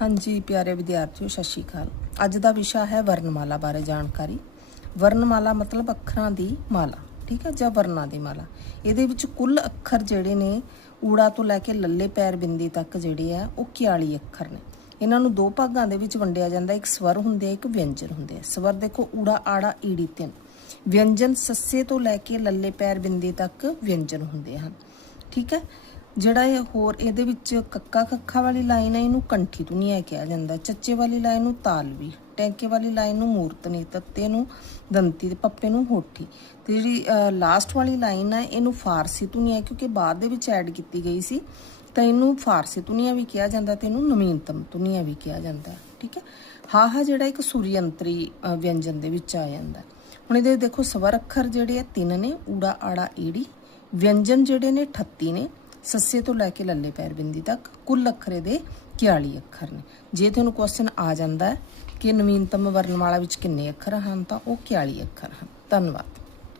ਹਾਂਜੀ, ਪਿਆਰੇ ਵਿਦਿਆਰਥੀਓ, ਸਤਿ ਸ਼੍ਰੀ ਅਕਾਲ। ਅੱਜ ਦਾ ਵਿਸ਼ਾ ਹੈ ਵਰਣਮਾਲਾ ਬਾਰੇ ਜਾਣਕਾਰੀ। ਵਰਣਮਾਲਾ ਮਤਲਬ ਅੱਖਰਾਂ ਦੀ ਮਾਲਾ, ਠੀਕ ਹੈ, ਜਾਂ ਵਰਨਾਂ ਦੀ ਮਾਲਾ। ਇਹਦੇ ਵਿੱਚ ਕੁੱਲ ਅੱਖਰ ਜਿਹੜੇ ਨੇ, ਊੜਾ ਤੋਂ ਲੈ ਕੇ ਲੱਲੇ ਪੈਰ ਬਿੰਦੀ ਤੱਕ ਜਿਹੜੇ ਆ, ਉਹ 41 ਅੱਖਰ ਨੇ। ਇਹਨਾਂ ਨੂੰ ਦੋ ਭਾਗਾਂ ਦੇ ਵਿੱਚ ਵੰਡਿਆ ਜਾਂਦਾ। ਇੱਕ ਸਵਰ ਹੁੰਦੇ ਆ, ਇੱਕ ਵਿਅੰਜਨ ਹੁੰਦੇ ਆ। ਸਵਰ ਦੇਖੋ, ਊੜਾ, ਆੜਾ, ਈੜੀ, ਤਿੰਨ। ਵਿਅੰਜਨ ਸੱਸੇ ਤੋਂ ਲੈ ਕੇ ਲੱਲੇ ਪੈਰ ਬਿੰਦੀ ਤੱਕ ਵਿਅੰਜਨ ਹੁੰਦੇ ਹਨ, ਠੀਕ ਹੈ। ਜਿਹੜਾ ਇਹ ਹੋਰ ਇਹਦੇ ਵਿੱਚ ਕੱਕਾ ਕੱਖਾ ਵਾਲੀ ਲਾਈਨ ਹੈ ਇਹਨੂੰ ਕੰਠੀ ਧੁਨੀਆ ਕਿਹਾ ਜਾਂਦਾ। ਚੱਚੇ ਵਾਲੀ ਲਾਈਨ ਨੂੰ ਤਾਲਵੀ, ਟੈਂਕੇ ਵਾਲੀ ਲਾਈਨ ਨੂੰ ਮੂਰਤਨੀ ਤੱਤੇ ਨੂੰ ਦੰਤੀ ਤੇ ਪੱਪੇ ਨੂੰ ਹੋਠੀ। ਤੇ ਜਿਹੜੀ ਲਾਸਟ ਵਾਲੀ ਲਾਈਨ ਹੈ ਇਹਨੂੰ ਫਾਰਸੀ ਧੁਨੀਆ ਕਿਉਂਕਿ ਬਾਅਦ ਦੇ ਵਿੱਚ ਐਡ ਕੀਤੀ ਗਈ ਸੀ, ਤਾਂ ਇਹਨੂੰ ਫਾਰਸੀ ਧੁਨੀਆ ਵੀ ਕਿਹਾ ਜਾਂਦਾ ਤੇ ਇਹਨੂੰ ਨਵੀਨਤਮ ਧੁਨੀਆ ਵੀ ਕਿਹਾ ਜਾਂਦਾ। ਠੀਕ ਹੈ? ਹਾ ਹਾ ਜਿਹੜਾ ਇੱਕ ਸੁਰੀਯੰਤਰੀ ਵਿਅੰਜਨ ਦੇ ਵਿੱਚ ਆ ਜਾਂਦਾ। ਹੁਣ ਇਹਦੇ ਦੇਖੋ ਸਵਰ ਅੱਖਰ ਜਿਹੜੇ ਆ, ਤਿੰਨ ਨੇ, ਊੜਾ ਆੜਾ ਈੜੀ। ਵਿਅੰਜਨ ਜਿਹੜੇ ਨੇ 38 ਨੇ। ਸੱਸੇ ਤੋਂ ਲੈ ਕੇ ਲੱਲੇ ਪੈਰ ਬਿੰਦੀ ਤੱਕ ਕੁੱਲ ਅੱਖਰੇ ਦੇ 41 ਅੱਖਰ ਨੇ। ਜੇ ਤੁਹਾਨੂੰ ਕੁਐਸਚਨ ਆ ਜਾਂਦਾ ਕਿ ਨਵੀਨਤਮ ਵਰਣਮਾਲਾ ਵਿੱਚ ਕਿੰਨੇ ਅੱਖਰ ਹਨ, ਤਾਂ ਉਹ 41 ਅੱਖਰ ਹਨ। ਧੰਨਵਾਦ।